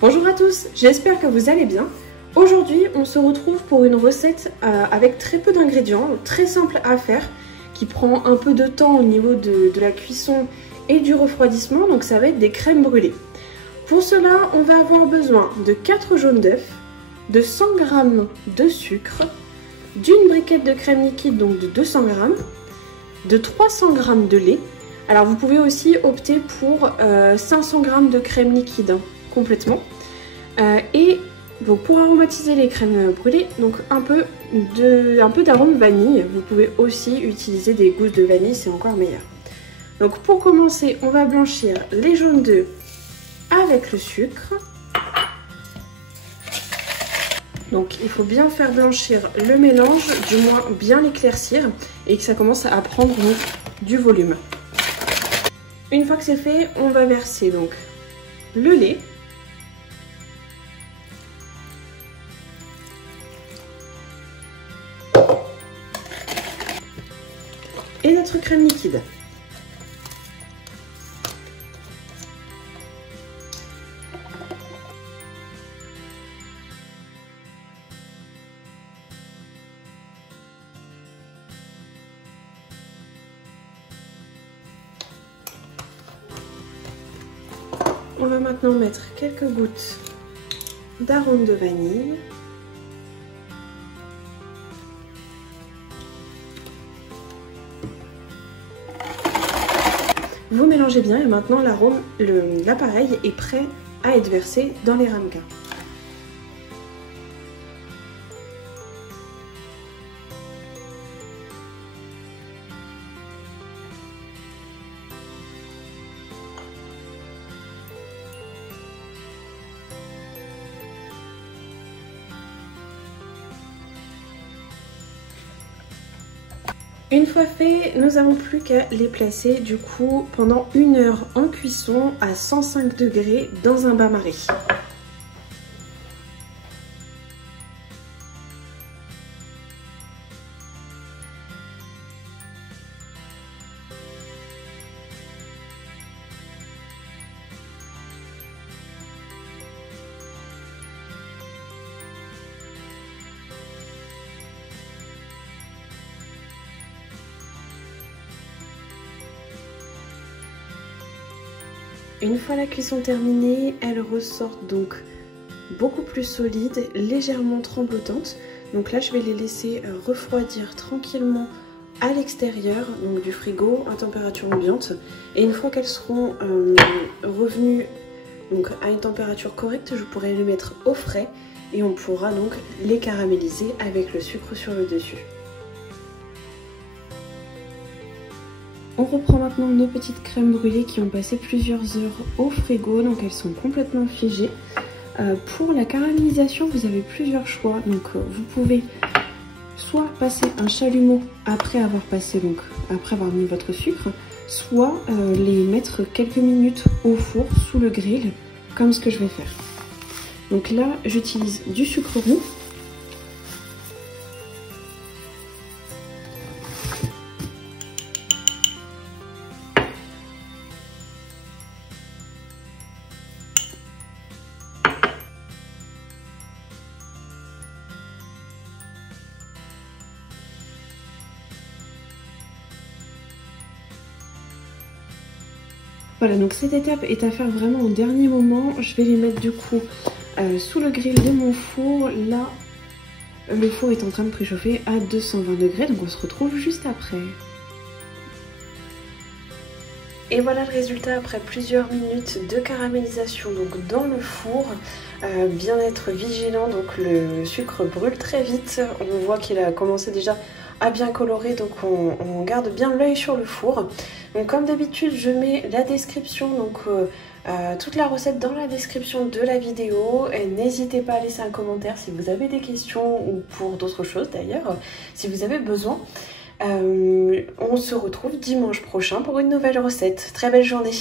Bonjour à tous, j'espère que vous allez bien. Aujourd'hui, on se retrouve pour une recette avec très peu d'ingrédients, très simple à faire, qui prend un peu de temps au niveau de la cuisson et du refroidissement, donc ça va être des crèmes brûlées. Pour cela, on va avoir besoin de 4 jaunes d'œufs, de 100 g de sucre, d'une briquette de crème liquide, donc de 200 g, de 300 g de lait. Alors vous pouvez aussi opter pour 500 g de crème liquide, hein, complètement. Et donc pour aromatiser les crèmes brûlées, donc un peu d'arôme vanille. Vous pouvez aussi utiliser des gousses de vanille, c'est encore meilleur. Donc pour commencer, on va blanchir les jaunes d'œufs avec le sucre. Donc il faut bien faire blanchir le mélange, du moins bien l'éclaircir et que ça commence à prendre donc du volume. Une fois que c'est fait, on va verser donc le lait. Et notre crème liquide. On va maintenant mettre quelques gouttes d'arôme de vanille. Vous mélangez bien et maintenant l'appareil est prêt à être versé dans les ramequins. Une fois fait, nous n'avons plus qu'à les placer du coup pendant 1 heure en cuisson à 105 degrés dans un bain-marie. Une fois la cuisson terminée, elles ressortent donc beaucoup plus solides, légèrement tremblotantes. Donc là, je vais les laisser refroidir tranquillement à l'extérieur, donc du frigo à température ambiante. Et une fois qu'elles seront revenues donc à une température correcte, je pourrai les mettre au frais et on pourra donc les caraméliser avec le sucre sur le dessus. On reprend maintenant nos petites crèmes brûlées qui ont passé plusieurs heures au frigo, donc elles sont complètement figées. Pour la caramélisation, vous avez plusieurs choix. Donc vous pouvez soit passer un chalumeau après avoir mis votre sucre, soit les mettre quelques minutes au four sous le grill, comme ce que je vais faire. Donc là, j'utilise du sucre roux. Voilà, donc cette étape est à faire vraiment au dernier moment. Je vais les mettre du coup sous le grill de mon four. Là, le four est en train de préchauffer à 220 degrés, donc on se retrouve juste après. Et voilà le résultat après plusieurs minutes de caramélisation donc dans le four. Bien être vigilant, donc le sucre brûle très vite. On voit qu'il a commencé déjà à bien colorer, donc on garde bien l'œil sur le four. Donc comme d'habitude, je mets la description, donc toute la recette dans la description de la vidéo. N'hésitez pas à laisser un commentaire si vous avez des questions ou pour d'autres choses d'ailleurs, si vous avez besoin. On se retrouve dimanche prochain pour une nouvelle recette. Très belle journée!